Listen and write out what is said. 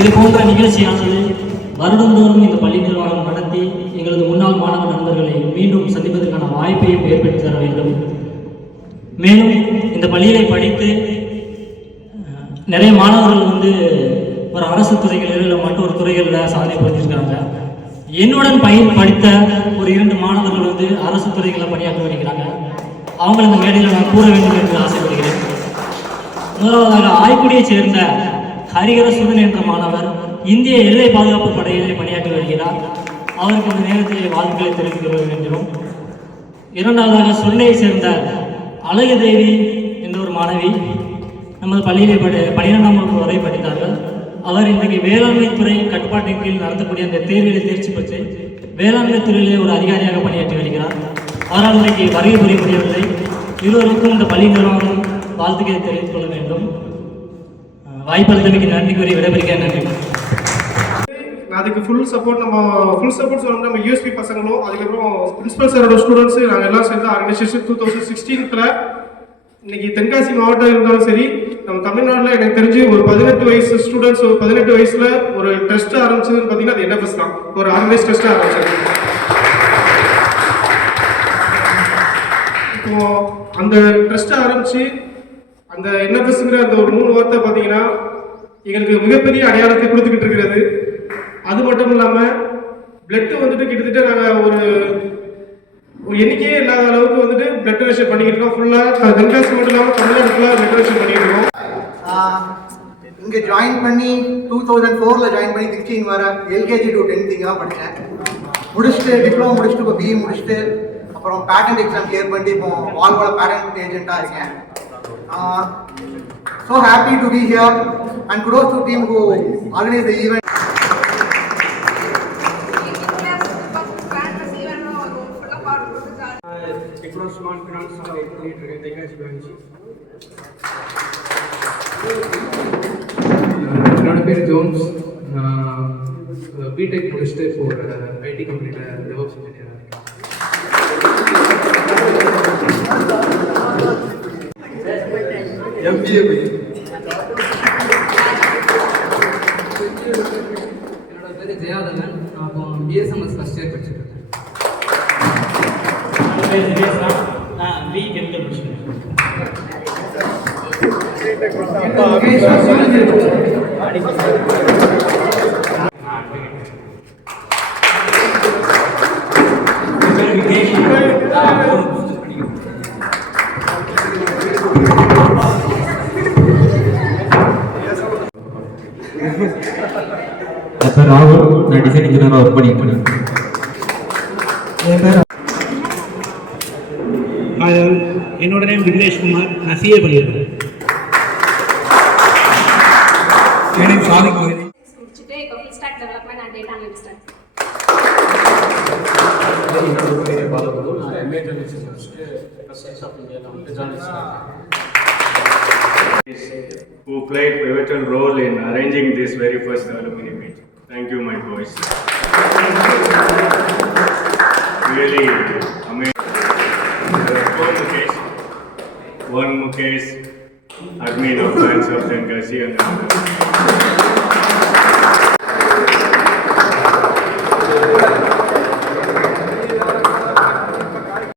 இது போன்ற நிகழ்ச்சியானது வருடந்தோறும் இந்த பள்ளி நிர்வாகம் நடத்தி எங்களது முன்னாள் மாணவ நண்பர்களை மீண்டும் சந்திப்பதற்கான வாய்ப்பையும் ஏற்படுத்தி தர வேண்டும். மேலும் இந்த பள்ளியை படித்து நிறைய மாணவர்கள் ஒரு அரசு துறைகளில் இல்லை மற்றொரு துறைகளில் சாதனை புரிஞ்சிருக்காங்க. என்னுடன் படித்த ஒரு 2 மாணவர்கள் அரசு துறைகளில் பணியாற்றி வருகிறாங்க. அவங்களை இந்த மேடையில் நான் கூற வேண்டும் என்று ஆசைப்படுகிறேன். முதலாவதாக ஆய்க்குடியைச் சேர்ந்த ஹரிஹரசுதன் என்ற மாணவர் இந்திய எல்லை பாதுகாப்பு படையிலே பணியாற்றி வருகிறார். அவருக்கு இந்த நேரத்தில் வாழ்த்துக்களை தெரிவித்துக் கொள்ள வேண்டும். இரண்டாவதாக சொல்லையை சேர்ந்த அழகு தேவி என்ற ஒரு மாணவி நமது பள்ளியிலே 12ஆம் வகுப்பு வரை படித்தார்கள். அவர் இன்றைக்கு வேளாண்மை துறை கட்டுப்பாட்டின் கீழ் நடத்தக்கூடிய அந்த தேர்வில் தேர்ச்சி பெற்று வேளாண்மை துறையிலே ஒரு அதிகாரியாக பணியாற்றி வருகிறார். அவரால் இன்றைக்கு வருகை புரிய முடியவில்லை. இருவருக்கும் இந்த பள்ளி நிர்வாகம் வாழ்த்துக்களை தெரிவித்துக் கொள்ள வேண்டும். வாய்ப்பளித்தமைக்கு நன்றி கூறி விடைபெறுகிறேன். நன்றி. அதுக்கு ஃபுல் சப்போர்ட் சொல்லணும். நம்ம யூஎஸ்பி பசங்களும் அதுக்கப்புறம் பிரின்சிபல் சாரோட ஸ்டூடெண்ட்ஸு நாங்கள் எல்லாம் சேர்ந்து ஆர்கனைசேஷன் 2016 இன்னைக்கு தென்காசி மாவட்டம் இருந்தாலும் சரி, நம்ம தமிழ்நாட்டில் எனக்கு தெரிஞ்சு ஒரு 18 வயசு ஸ்டூடெண்ட்ஸ் 18 வயசுல ஒரு ட்ரஸ்ட் ஆரம்பிச்சதுன்னு பார்த்தீங்கன்னா அது என்எஃப்எஸ் தான். ஒரு ஆர்கனைஸ் ட்ரஸ்ட் ஆரம்பிச்சது. இப்போ அந்த ட்ரஸ்ட் ஆரம்பிச்சு அந்த என்எஃப்எஸ்ங்கிற அந்த ஒரு 3 வார்த்தை பார்த்தீங்கன்னா எங்களுக்கு மிகப்பெரிய அடையாளத்தை கொடுத்துக்கிட்டு இருக்கிறது. அது மட்டும் இல்லாமல் பிளட்டு கிட்டத்தட்ட நாங்கள் ஒரு எண்ணிக்கையே இல்லாத அளவுக்கு பிளட் டொனேஷன் பண்ணிக்கிட்டு இருக்கோம். ஃபுல்லாக தென்காசி மட்டும் இல்லாமல் தமிழ்நாடு ஃபுல்லாக பிளட் டொனேஷன் பண்ணிக்கிட்டு இருக்கோம். இங்கே ஜாயின் பண்ணி 2004 ஜாயின் பண்ணி 16 வர எல்கேஜி டு 10th இங்கே தான் படித்தேன். முடிச்சுட்டு டிப்ளமோ முடிச்சுட்டு இப்போ பிஇ முடிச்சுட்டு அப்புறம் பேட்டன்ட் எக்ஸாம் கிளியர் பண்ணிட்டு இப்போ வால்வோட பேட்டன்ட் ஏஜென்ட்டாக இருக்கேன். So happy to be here and kudos to team who organized the event. என்னோட பேர் ஜோன்ஸ். பிடெக் முடிச்சுட்டு இப்போ ஒரு ஐடி கம்பெனியில் டெவலப்ஸ் இன்ஜினியராக இருக்கேன். MBA என்னோட பேர் ஜெயாதனன். நான் இப்போ பிஎஸ்எம்எஸ் ஃபர்ஸ்ட் இயர் படிச்சுட்டு இருக்கேன். ராகுல், நான் டிசைன் இன்ஜினியராக ஒர்க் பண்ணிட்டு இருக்கேன். என்னோட நேம் விக்னேஷ் குமார். நான் சிஏ பண்ணியிருக்கேன். என் நேம் சாதிக் கோயில். முடிச்சுட்டு இப்போ full stock development and data analyst. Who played pivotal role in arranging this very first alumni meet. Thank you, my boys. Really amazing. Mukesh. One Mukesh, admin of Fans of Tenkasi, and